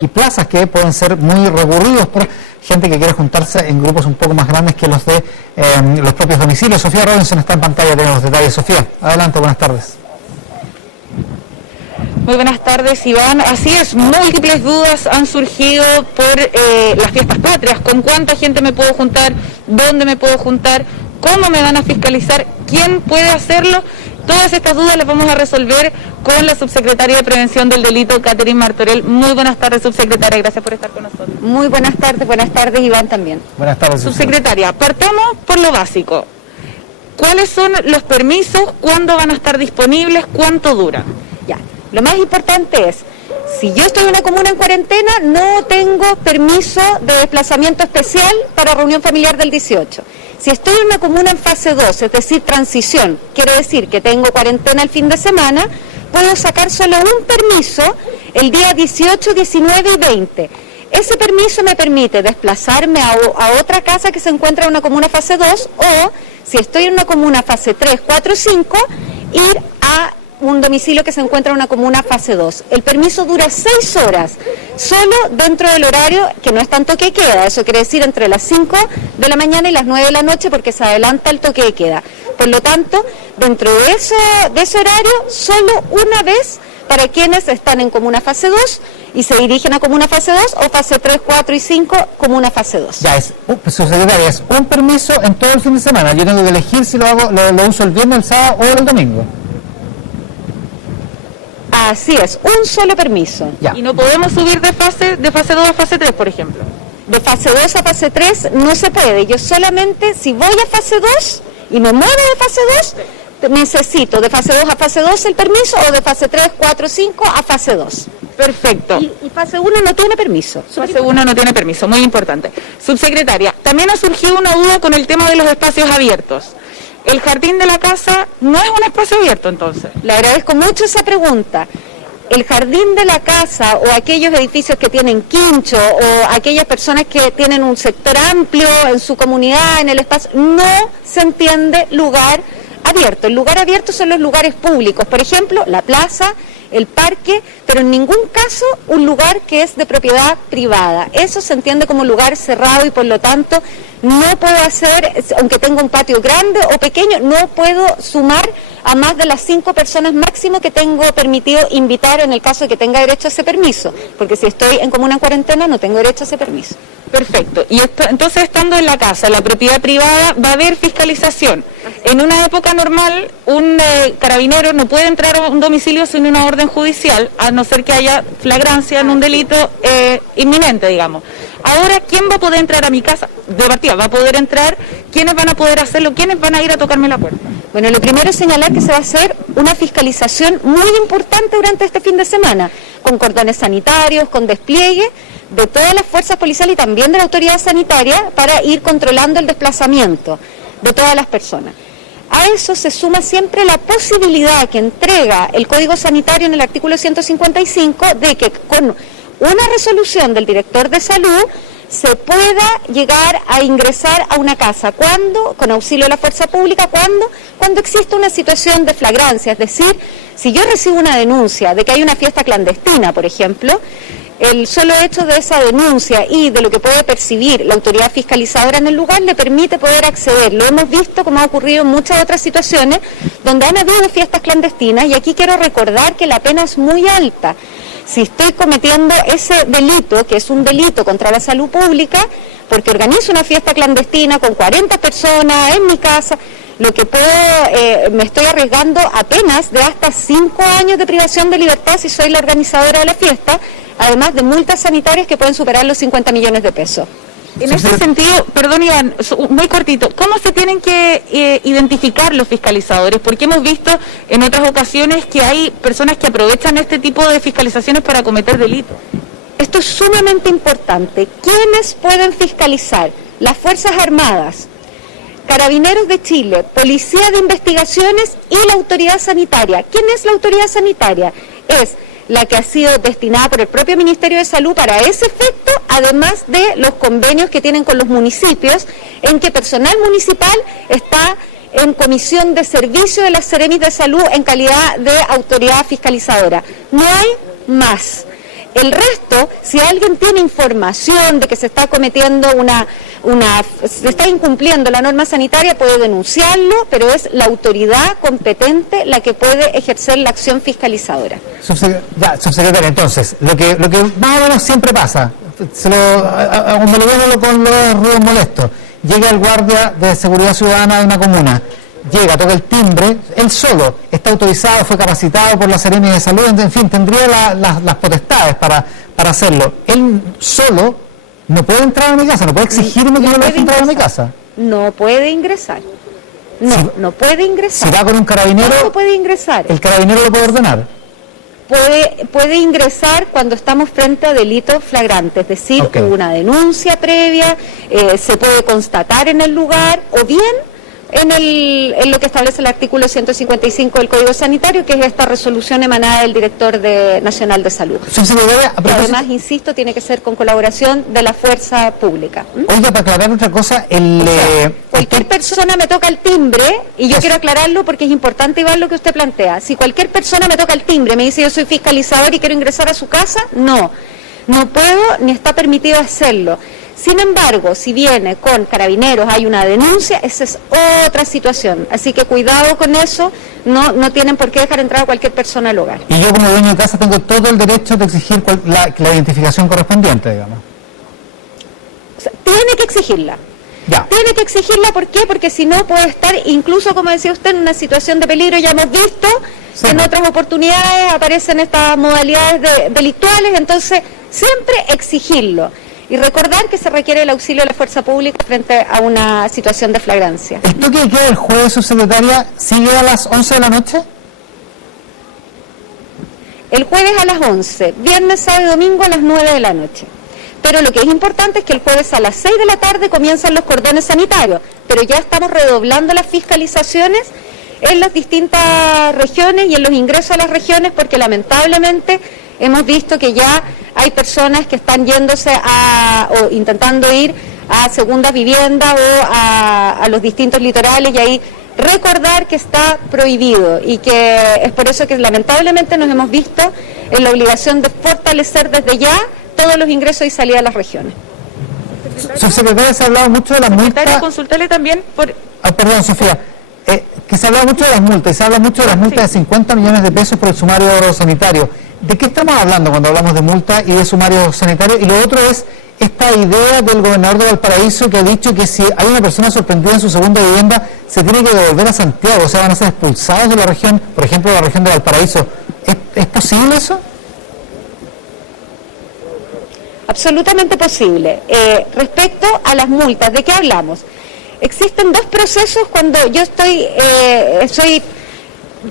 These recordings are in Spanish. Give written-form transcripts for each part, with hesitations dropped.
y plazas que pueden ser muy recurridos por gente que quiere juntarse en grupos un poco más grandes que los de los propios domicilios. Sofía Robinson está en pantalla, tenemos los detalles. Sofía, adelante, buenas tardes. Muy buenas tardes, Iván. Así es, múltiples dudas han surgido por las fiestas patrias. ¿Con cuánta gente me puedo juntar? ¿Dónde me puedo juntar? ¿Cómo me van a fiscalizar? ¿Quién puede hacerlo? Todas estas dudas las vamos a resolver con la subsecretaria de Prevención del Delito, Catherine Martorell. Muy buenas tardes, subsecretaria. Gracias por estar con nosotros. Muy buenas tardes, Iván también. Buenas tardes, subsecretaria. Partamos por lo básico. ¿Cuáles son los permisos? ¿Cuándo van a estar disponibles? ¿Cuánto duran? Ya, lo más importante es, si yo estoy en una comuna en cuarentena, no tengo permiso de desplazamiento especial para reunión familiar del 18. Si estoy en una comuna en fase 2, es decir, transición, quiere decir que tengo cuarentena el fin de semana, puedo sacar solo un permiso el día 18, 19 y 20. Ese permiso me permite desplazarme a otra casa que se encuentra en una comuna fase 2 o, si estoy en una comuna fase 3, 4, 5, ir a un domicilio que se encuentra en una comuna fase 2. El permiso dura 6 horas, solo dentro del horario que no es tan toque de queda, eso quiere decir entre las 5 de la mañana y las 9 de la noche porque se adelanta el toque de queda. Por lo tanto, dentro de ese horario, solo una vez para quienes están en comuna fase 2 y se dirigen a comuna fase 2 o fase 3, 4 y 5, comuna fase 2. Ya, subsecretaria, es un permiso en todo el fin de semana. Yo tengo que elegir si lo uso el viernes, el sábado o el domingo. Así es, un solo permiso. Ya. Y no podemos subir de fase 2 a fase 3, por ejemplo. De fase 2 a fase 3 no se puede. Yo solamente, si voy a fase 2 y me muevo de fase 2, necesito de fase 2 a fase 2 el permiso o de fase 3, 4, 5 a fase 2. Perfecto. Y fase 1 no tiene permiso. Fase 1 no tiene permiso, muy importante. Subsecretaria, también ha surgido una duda con el tema de los espacios abiertos. ¿El jardín de la casa no es un espacio abierto entonces? Le agradezco mucho esa pregunta. El jardín de la casa o aquellos edificios que tienen quincho o aquellas personas que tienen un sector amplio en su comunidad, en el espacio, no se entiende lugar abierto. El lugar abierto son los lugares públicos, por ejemplo, la plaza, el parque, pero en ningún caso un lugar que es de propiedad privada. Eso se entiende como lugar cerrado y por lo tanto no puedo hacer, aunque tenga un patio grande o pequeño, no puedo sumar a más de las 5 personas máximo que tengo permitido invitar en el caso de que tenga derecho a ese permiso, porque si estoy en comuna en cuarentena no tengo derecho a ese permiso. Perfecto. Y entonces, estando en la casa, la propiedad privada, va a haber fiscalización. En una época normal, un carabinero no puede entrar a un domicilio sin una orden judicial, a no ser que haya flagrancia en un delito inminente, digamos. Ahora, ¿quién va a poder entrar a mi casa? De partida, ¿va a poder entrar? ¿Quiénes van a poder hacerlo? ¿Quiénes van a ir a tocarme la puerta? Bueno, lo primero es señalar que se va a hacer una fiscalización muy importante durante este fin de semana, con cordones sanitarios, con despliegue de todas las fuerzas policiales y también de la autoridad sanitaria para ir controlando el desplazamiento de todas las personas. A eso se suma siempre la posibilidad que entrega el Código Sanitario en el artículo 155 de que con una resolución del director de salud se pueda llegar a ingresar a una casa. ¿Cuándo? Con auxilio de la fuerza pública. ¿Cuándo? Cuando existe una situación de flagrancia, es decir, si yo recibo una denuncia de que hay una fiesta clandestina, por ejemplo, el solo hecho de esa denuncia y de lo que puede percibir la autoridad fiscalizadora en el lugar le permite poder acceder. Lo hemos visto como ha ocurrido en muchas otras situaciones donde han habido fiestas clandestinas y aquí quiero recordar que la pena es muy alta. Si estoy cometiendo ese delito, que es un delito contra la salud pública, porque organizo una fiesta clandestina con 40 personas en mi casa, lo que puedo, me estoy arriesgando a penas de hasta 5 años de privación de libertad si soy la organizadora de la fiesta, además de multas sanitarias que pueden superar los 50 millones de pesos. En ese sentido, perdón Iván, muy cortito, ¿cómo se tienen que identificar los fiscalizadores? Porque hemos visto en otras ocasiones que hay personas que aprovechan este tipo de fiscalizaciones para cometer delitos. Esto es sumamente importante. ¿Quiénes pueden fiscalizar? Las Fuerzas Armadas, Carabineros de Chile, Policía de Investigaciones y la Autoridad Sanitaria. ¿Quién es la Autoridad Sanitaria? Es la que ha sido destinada por el propio Ministerio de Salud para ese efecto, además de los convenios que tienen con los municipios, en que personal municipal está en comisión de servicio de las Seremis de Salud en calidad de autoridad fiscalizadora. No hay más. El resto, si alguien tiene información de que se está cometiendo se está incumpliendo la norma sanitaria, puede denunciarlo, pero es la autoridad competente la que puede ejercer la acción fiscalizadora. Subsecretaria, entonces, lo que más o menos siempre pasa, homologuémoslo con los ruidos molestos, llega el guardia de seguridad ciudadana de una comuna, llega, toca el timbre, él solo está autorizado, fue capacitado por la Seremi de Salud, en fin, tendría las potestades para hacerlo. Él solo no puede entrar a mi casa, no puede exigirme que yo lo deje entrar a mi casa. No puede ingresar. No puede ingresar. Si va con un carabinero, no puede ingresar. ¿El carabinero lo puede ordenar? Puede ingresar cuando estamos frente a delitos flagrantes, es decir, Okay. hubo una denuncia previa, se puede constatar en el lugar, o bien en lo que establece el artículo 155 del Código Sanitario, que es esta resolución emanada del director nacional de salud. Que además, insisto, tiene que ser con colaboración de la fuerza pública. Oiga, para aclarar otra cosa, cualquier persona me toca el timbre, y yo quiero aclararlo porque es importante, Iván, lo que usted plantea. Si cualquier persona me toca el timbre, me dice yo soy fiscalizador y quiero ingresar a su casa, no puedo ni está permitido hacerlo. Sin embargo, si viene con carabineros, hay una denuncia, esa es otra situación. Así que cuidado con eso, no tienen por qué dejar entrar a cualquier persona al hogar. Y yo como dueño de casa tengo todo el derecho de exigir la identificación correspondiente, digamos. O sea, tiene que exigirla. Ya. Tiene que exigirla, ¿por qué? Porque si no puede estar, incluso como decía usted, en una situación de peligro. Ya hemos visto que en otras oportunidades aparecen estas modalidades delictuales, entonces siempre exigirlo. Y recordar que se requiere el auxilio de la fuerza pública frente a una situación de flagrancia. ¿El toque de queda del jueves, subsecretaria, sigue a las 11 de la noche? El jueves a las 11, viernes, sábado y domingo a las 9 de la noche. Pero lo que es importante es que el jueves a las 6 de la tarde comienzan los cordones sanitarios, pero ya estamos redoblando las fiscalizaciones en las distintas regiones y en los ingresos a las regiones, porque lamentablemente hemos visto que ya hay personas que están yéndose o intentando ir a segundas viviendas o a los distintos litorales, y ahí recordar que está prohibido, y que es por eso que lamentablemente nos hemos visto en la obligación de fortalecer desde ya todos los ingresos y salidas a las regiones. Subsecretaria, se ha hablado mucho de las multas. Consultarle también por... Perdón, Sofía. Que se habla mucho de las multas, y se habla mucho de las multas de 50 millones de pesos por el sumario sanitario. ¿De qué estamos hablando cuando hablamos de multa y de sumario sanitario? Y lo otro es esta idea del gobernador de Valparaíso, que ha dicho que si hay una persona sorprendida en su segunda vivienda, se tiene que devolver a Santiago, o sea, van a ser expulsados de la región, por ejemplo, de la región de Valparaíso. ¿Es posible eso? Absolutamente posible. Respecto a las multas, ¿de qué hablamos? Existen dos procesos cuando yo soy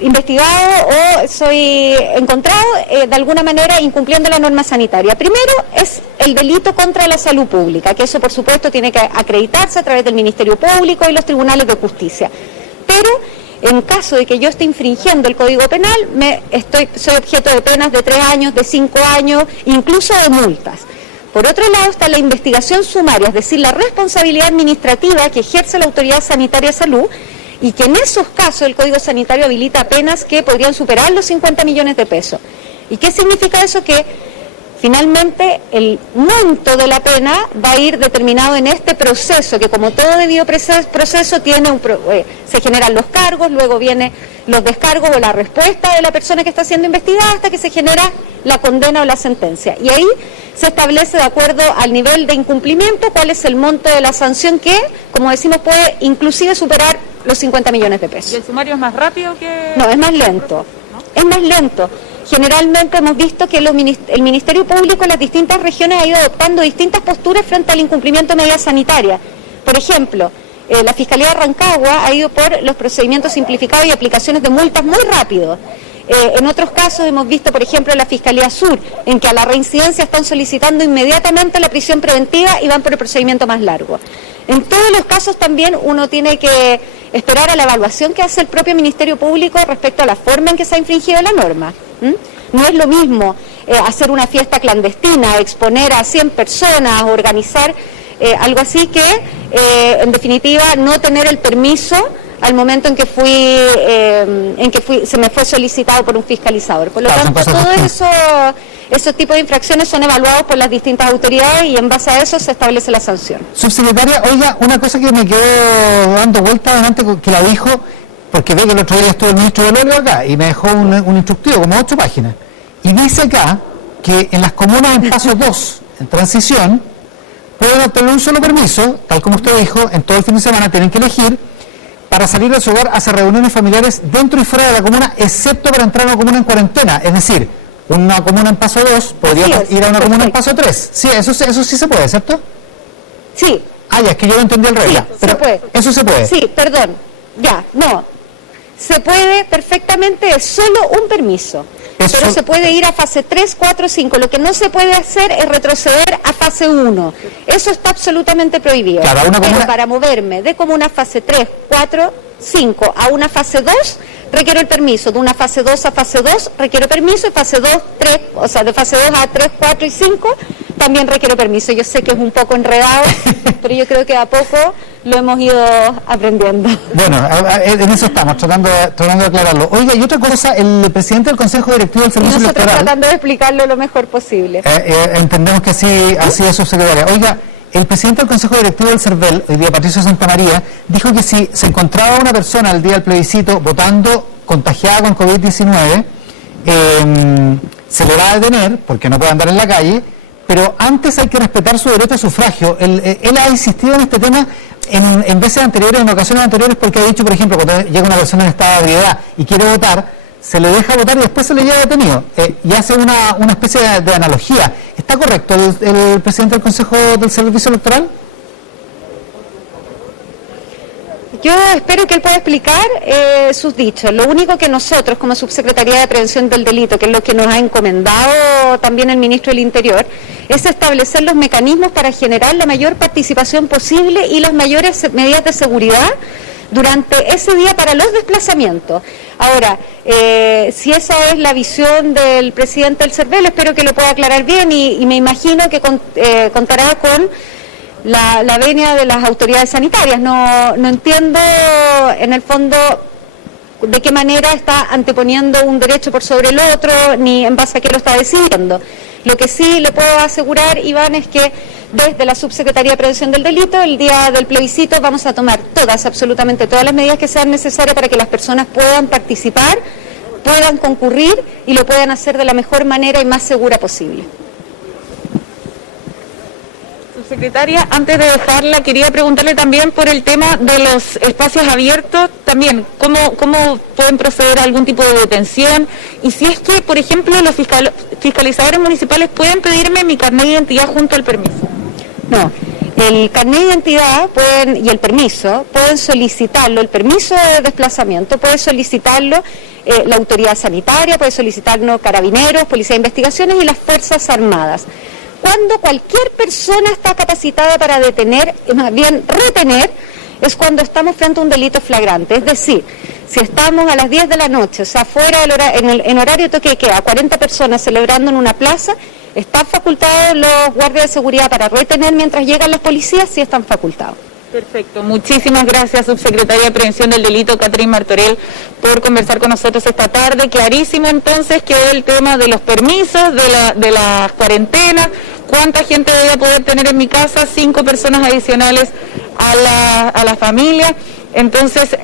investigado o soy encontrado de alguna manera incumpliendo la norma sanitaria. Primero es el delito contra la salud pública, que eso por supuesto tiene que acreditarse a través del Ministerio Público y los tribunales de justicia. Pero en caso de que yo esté infringiendo el Código Penal, soy objeto de penas de 3 años, de 5 años, incluso de multas. Por otro lado está la investigación sumaria, es decir, la responsabilidad administrativa que ejerce la Autoridad Sanitaria de Salud, y que en esos casos el Código Sanitario habilita penas que podrían superar los 50 millones de pesos. ¿Y qué significa eso? Que finalmente el monto de la pena va a ir determinado en este proceso, que como todo debido proceso tiene se generan los cargos, luego vienen los descargos o la respuesta de la persona que está siendo investigada, hasta que se genera la condena o la sentencia. Y ahí se establece, de acuerdo al nivel de incumplimiento, cuál es el monto de la sanción que, como decimos, puede inclusive superar los 50 millones de pesos. ¿Y el sumario es más rápido que...? No, es más lento. Es más lento. Generalmente hemos visto que el Ministerio Público en las distintas regiones ha ido adoptando distintas posturas frente al incumplimiento de medidas sanitarias. Por ejemplo, la Fiscalía de Rancagua ha ido por los procedimientos simplificados y aplicaciones de multas muy rápido. En otros casos hemos visto, por ejemplo, la Fiscalía Sur, en que a la reincidencia están solicitando inmediatamente la prisión preventiva y van por el procedimiento más largo. En todos los casos también uno tiene que esperar a la evaluación que hace el propio Ministerio Público respecto a la forma en que se ha infringido la norma. No es lo mismo hacer una fiesta clandestina, exponer a 100 personas, organizar algo así, que en definitiva no tener el permiso al momento en que se me fue solicitado por un fiscalizador. Por lo tanto, todo eso esos tipos de infracciones son evaluados por las distintas autoridades y en base a eso se establece la sanción. Subsecretaria, oiga, una cosa que me quedó dando vuelta antes que la dijo, porque ve que el otro día estuvo el ministro Belolio acá y me dejó un instructivo, como 8 páginas, y dice acá que en las comunas en paso 2, en transición, pueden obtener un solo permiso, tal como usted dijo, en todo el fin de semana tienen que elegir, para salir de su hogar, hacer reuniones familiares dentro y fuera de la comuna, excepto para entrar a una comuna en cuarentena. Es decir, una comuna en paso 2 podría ir a una comuna en paso 3. Sí, eso sí se puede, ¿cierto? Sí. Ah, ya, es que yo no entendí el regla. Sí, pero se puede. Eso se puede. Sí, perdón. Ya, no. Se puede perfectamente, es solo un permiso. Pero se puede ir a fase 3, 4, 5. Lo que no se puede hacer es retroceder a fase 1. Eso está absolutamente prohibido. Claro, pero para moverme de comuna fase 3, 4, 5 a una fase 2, requiero el permiso. De una fase 2 a fase 2 requiero permiso. Y fase 2, 3, o sea, de fase 2 a 3, 4 y 5 también requiero permiso. Yo sé que es un poco enredado, pero yo creo que a poco lo hemos ido aprendiendo. Bueno, en eso estamos, tratando de aclararlo. Oiga, y otra cosa, el presidente del Consejo Directivo del Servicio Nosotros Electoral... tratando de explicarlo lo mejor posible. Entendemos que así es, subsecretaria. Oiga, el presidente del Consejo Directivo del CERVEL, hoy día Patricio Santamaría, dijo que si se encontraba una persona el día del plebiscito votando contagiada con COVID-19, se le va a detener, porque no puede andar en la calle, pero antes hay que respetar su derecho a sufragio. Él ha insistido en este tema en veces anteriores, en ocasiones anteriores, porque ha dicho, por ejemplo, cuando llega una persona en estado de ebriedad y quiere votar, se le deja votar y después se le lleva detenido. Y hace una especie de analogía. ¿Está correcto el presidente del Consejo del Servicio Electoral? Yo espero que él pueda explicar sus dichos. Lo único que nosotros, como Subsecretaría de Prevención del Delito, que es lo que nos ha encomendado también el Ministro del Interior, es establecer los mecanismos para generar la mayor participación posible y las mayores medidas de seguridad durante ese día para los desplazamientos. Ahora, si esa es la visión del presidente del CERVEL, espero que lo pueda aclarar bien y me imagino que contará con la venia de las autoridades sanitarias. No entiendo en el fondo de qué manera está anteponiendo un derecho por sobre el otro, ni en base a qué lo está decidiendo. Lo que sí le puedo asegurar, Iván, es que desde la Subsecretaría de Prevención del Delito, el día del plebiscito, vamos a tomar absolutamente todas las medidas que sean necesarias para que las personas puedan participar, puedan concurrir y lo puedan hacer de la mejor manera y más segura posible. Subsecretaria, antes de dejarla, quería preguntarle también por el tema de los espacios abiertos, también, ¿cómo pueden proceder a algún tipo de detención? Y si es que, por ejemplo, los fiscalizadores municipales pueden pedirme mi carnet de identidad junto al permiso. No, el carnet de identidad y el permiso pueden solicitarlo, el permiso de desplazamiento puede solicitarlo la autoridad sanitaria, puede solicitarlo Carabineros, Policía de Investigaciones y las Fuerzas Armadas. Cuando cualquier persona está capacitada para detener, más bien retener, es cuando estamos frente a un delito flagrante. Es decir, si estamos a las 10 de la noche, o sea, fuera en horario toque de queda, 40 personas celebrando en una plaza, ¿están facultados los guardias de seguridad para retener mientras llegan los policías? Sí, están facultados. Perfecto, muchísimas gracias, Subsecretaria de Prevención del Delito, Catherine Martorell, por conversar con nosotros esta tarde. Clarísimo entonces quedó el tema de los permisos, de las cuarentenas, cuánta gente voy a poder tener en mi casa, 5 personas adicionales a la familia. Entonces,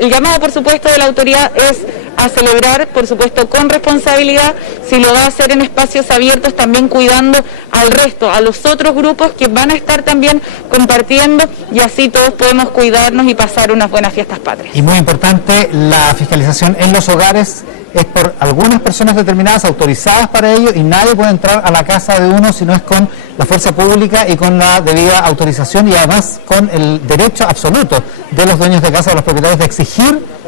el llamado, por supuesto, de la autoridad es a celebrar, por supuesto, con responsabilidad. Si lo va a hacer en espacios abiertos, también cuidando al resto, a los otros grupos que van a estar también compartiendo, y así todos podemos cuidarnos y pasar unas buenas fiestas patrias. Y muy importante, la fiscalización en los hogares es por algunas personas determinadas, autorizadas para ello, y nadie puede entrar a la casa de uno si no es con la fuerza pública y con la debida autorización, y además con el derecho absoluto de los dueños de casa, de los propietarios, de exigir